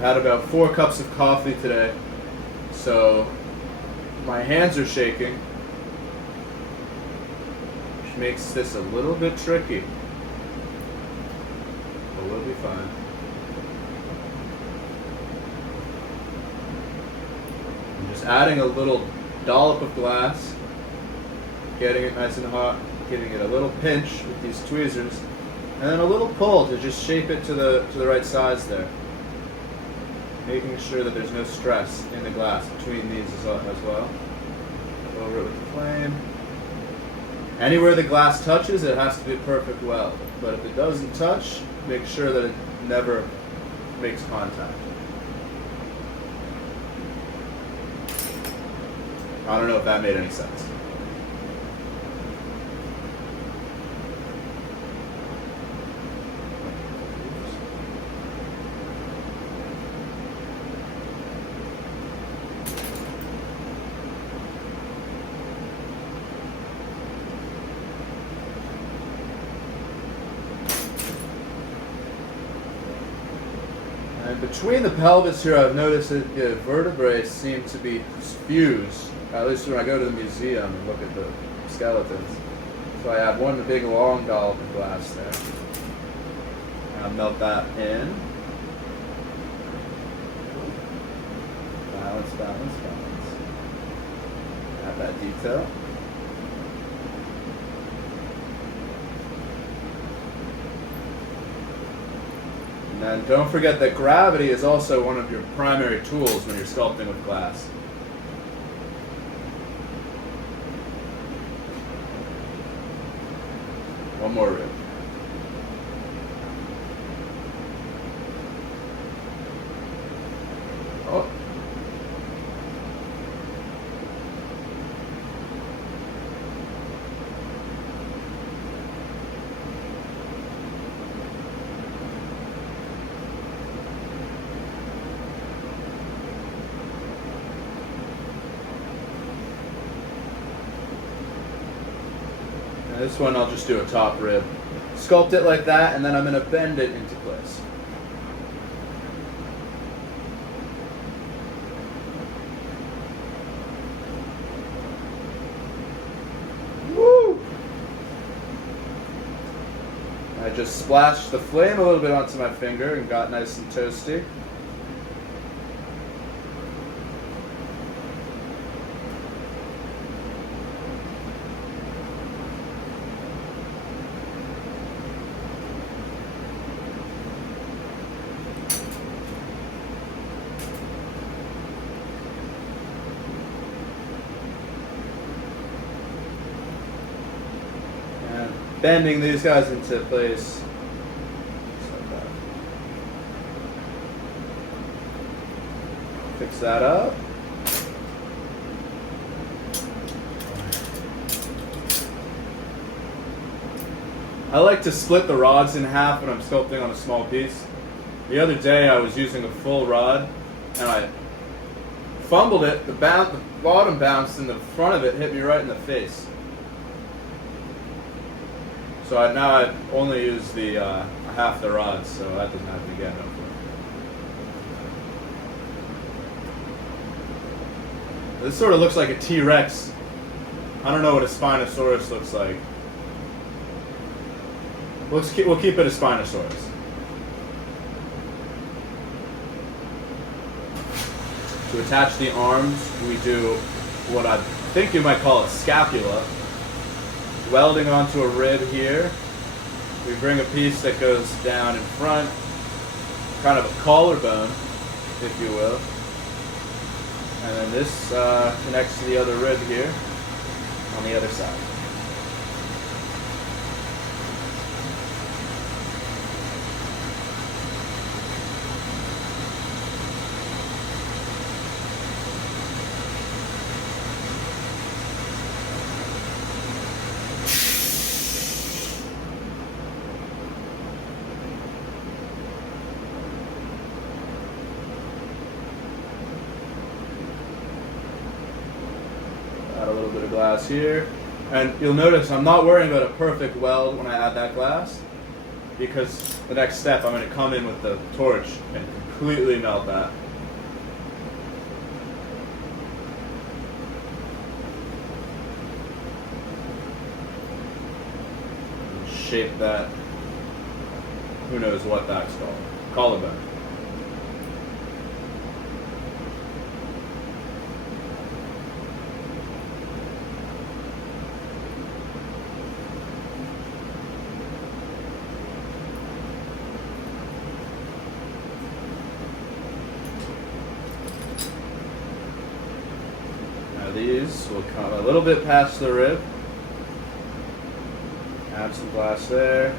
Had about 4 cups of coffee today, so my hands are shaking, which makes this a little bit tricky, but we'll be fine. I'm just adding a little dollop of glass, getting it nice and hot, giving it a little pinch with these tweezers, and then a little pull to just shape it to the right size there. Making sure that there's no stress in the glass between these as well. Go over it with the flame. Anywhere the glass touches, it has to be a perfect weld. But if it doesn't touch, make sure that it never makes contact. I don't know if that made any sense. And between the pelvis here, I've noticed that the vertebrae seem to be fused, at least when I go to the museum and look at the skeletons. So I have one big long dollop of glass there. And I'll melt that in. Balance, balance, balance. Add that detail. And then don't forget that gravity is also one of your primary tools when you're sculpting with glass. One more rib. Oh. This one I'll just do a top rib. Sculpt it like that, and then I'm going to bend it into place. Woo! I just splashed the flame a little bit onto my finger and got nice and toasty. Bending these guys into place. Like that. Fix that up. I like to split the rods in half when I'm sculpting on a small piece. The other day I was using a full rod and I fumbled it, the bottom bounced and the front of it hit me right in the face. So now I only use the half the rod, so that doesn't happen again, hopefully. This sort of looks like a T-Rex. I don't know what a Spinosaurus looks like. We'll keep it a Spinosaurus. To attach the arms, we do what I think you might call a scapula. Welding onto a rib here. We bring a piece that goes down in front, kind of a collarbone, if you will. And then this connects to the other rib here on the other side. A little bit of glass here, and you'll notice I'm not worrying about a perfect weld when I add that glass. because the next step I'm going to come in with the torch and completely melt that. And shape that. Who knows what that's called? Collarbone. These will come a little bit past the rib. Add some glass there.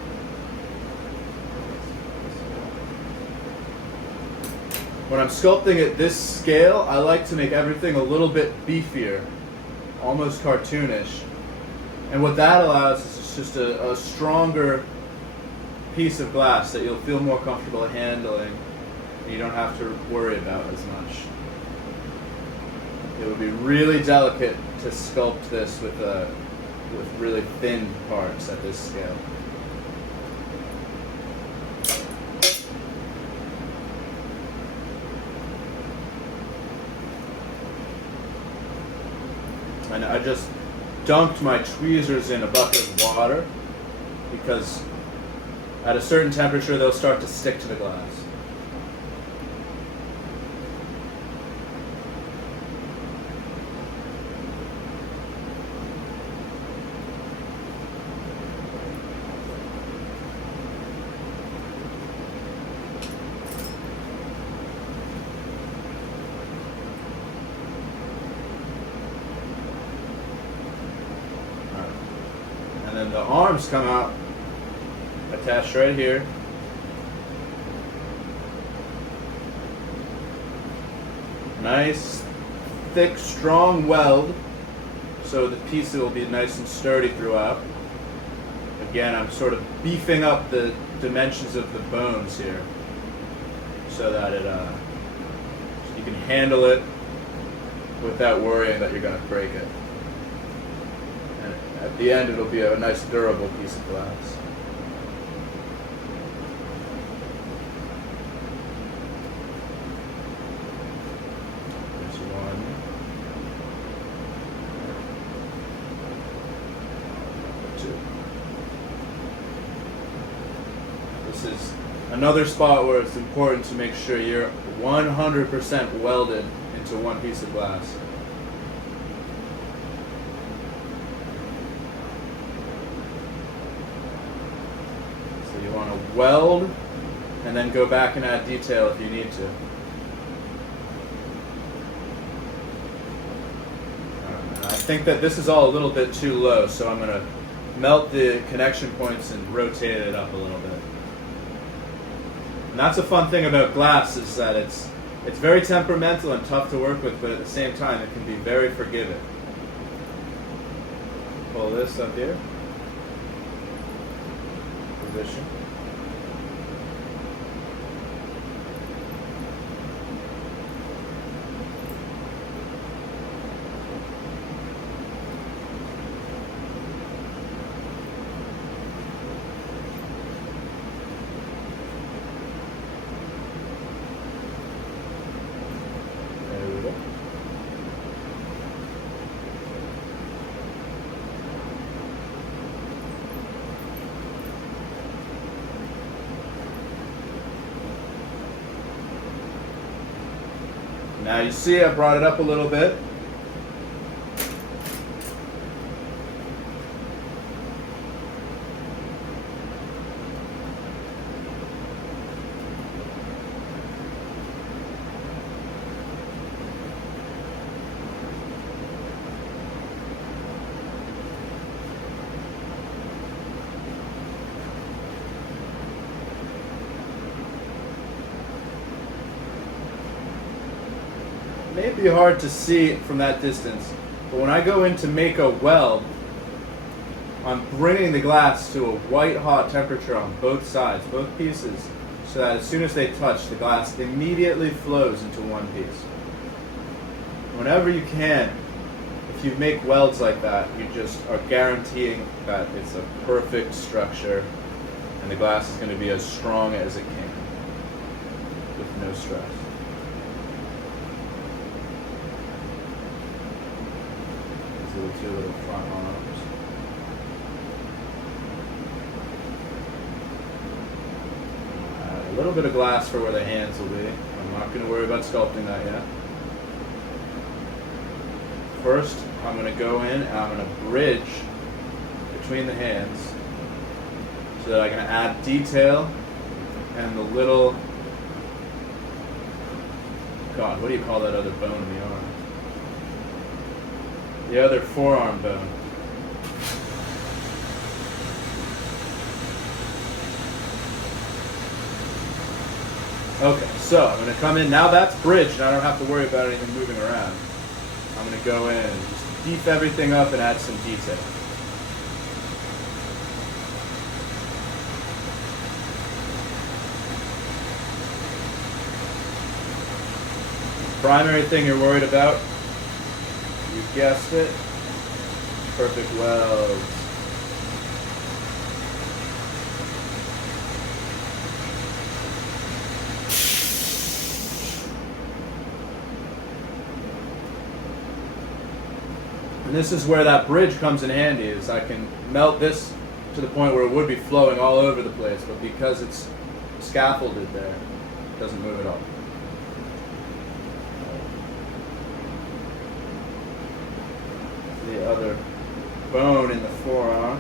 When I'm sculpting at this scale, I like to make everything a little bit beefier, almost cartoonish. And what that allows is just a stronger piece of glass that you'll feel more comfortable handling, and you don't have to worry about as much. It would be really delicate to sculpt this with really thin parts at this scale. And I just dunked my tweezers in a bucket of water because at a certain temperature they'll start to stick to the glass. And then the arms come out attached right here. Nice, thick, strong weld, so the piece will be nice and sturdy throughout. Again, I'm sort of beefing up the dimensions of the bones here, so that you can handle it without worrying that you're going to break it. And at the end, it'll be a nice, durable piece of glass. This is another spot where it's important to make sure you're 100% welded into one piece of glass. So you want to weld and then go back and add detail if you need to. I think that this is all a little bit too low, so I'm going to melt the connection points and rotate it up a little bit. And that's a fun thing about glass, is that it's very temperamental and tough to work with, but at the same time it can be very forgiving. Pull this up here. Position. Now you see I brought it up a little bit. It may be hard to see from that distance, but when I go in to make a weld, I'm bringing the glass to a white hot temperature on both sides, both pieces, so that as soon as they touch, the glass immediately flows into one piece. Whenever you can, if you make welds like that, you just are guaranteeing that it's a perfect structure And the glass is going to be as strong as it can with no stress. These are the two little front arms. A little bit of glass for where the hands will be. I'm not going to worry about sculpting that yet. First, I'm going to go in and I'm going to bridge between the hands so that I can add detail and the little, God, what do you call that other bone in the arm? The other forearm bone. Okay, so I'm going to come in, now that's bridged and I don't have to worry about anything moving around. I'm going to go in and just beef everything up and add some detail. Primary thing you're worried about, you guessed it, perfect welds. And this is where that bridge comes in handy, is I can melt this to the point where it would be flowing all over the place, but because it's scaffolded there, it doesn't move at all. The other bone in the forearm,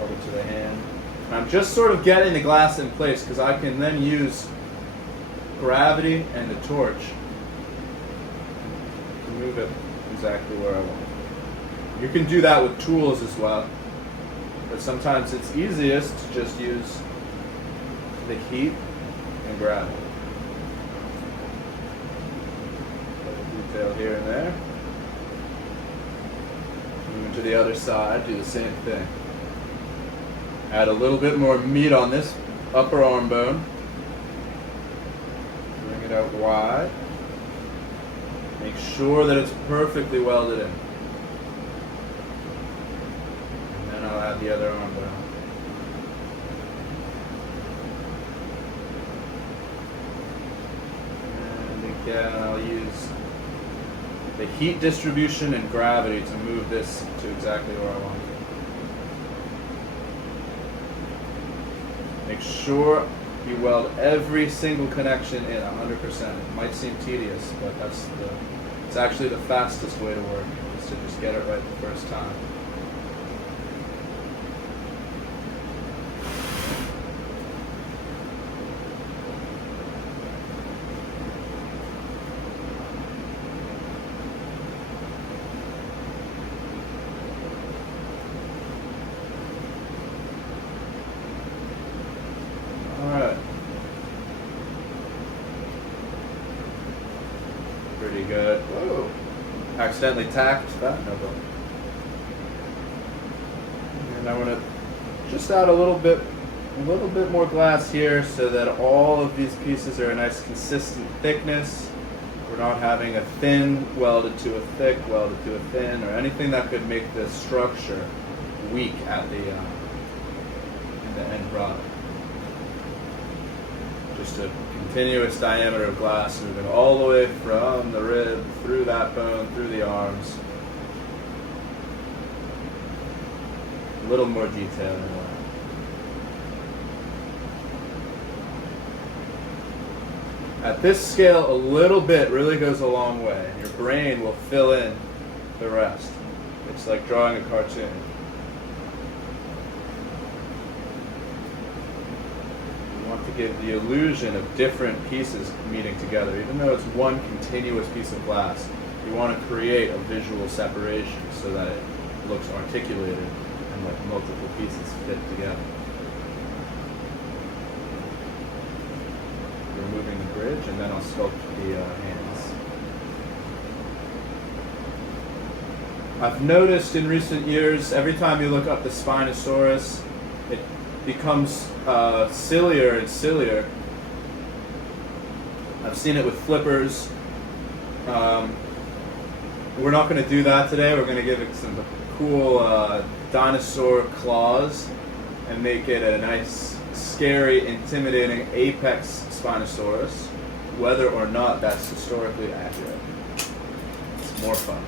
over to the hand. And I'm just sort of getting the glass in place because I can then use gravity and the torch to move it exactly where I want. You can do that with tools as well, but sometimes it's easiest to just use the heat and gravity. Little detail here and there. Moving to the other side, do the same thing. Add a little bit more meat on this upper arm bone. Bring it out wide. Make sure that it's perfectly welded in. And then I'll add the other arm bone. And again, I'll use the heat distribution and gravity to move this to exactly where I want it. Make sure you weld every single connection in 100%. It might seem tedious, but it's actually the fastest way to work, is to just get it right the first time. Pretty good. Whoa. Accidentally tacked that? No problem. And I want to just add a little bit more glass here so that all of these pieces are a nice consistent thickness. We're not having a thin welded to a thick, welded to a thin, or anything that could make the structure weak at the end product. Just a continuous diameter of glass moving all the way from the rib, through that bone, through the arms. A little more detail in that. At this scale, a little bit really goes a long way. Your brain will fill in the rest. It's like drawing a cartoon. To give the illusion of different pieces meeting together. Even though it's one continuous piece of glass, you want to create a visual separation so that it looks articulated and like multiple pieces fit together. Removing the bridge, and then I'll sculpt the hands. I've noticed in recent years, every time you look up the Spinosaurus, it becomes sillier and sillier. I've seen it with flippers. We're not going to do that today. We're going to give it some cool dinosaur claws and make it a nice, scary, intimidating apex Spinosaurus, whether or not that's historically accurate. It's more fun.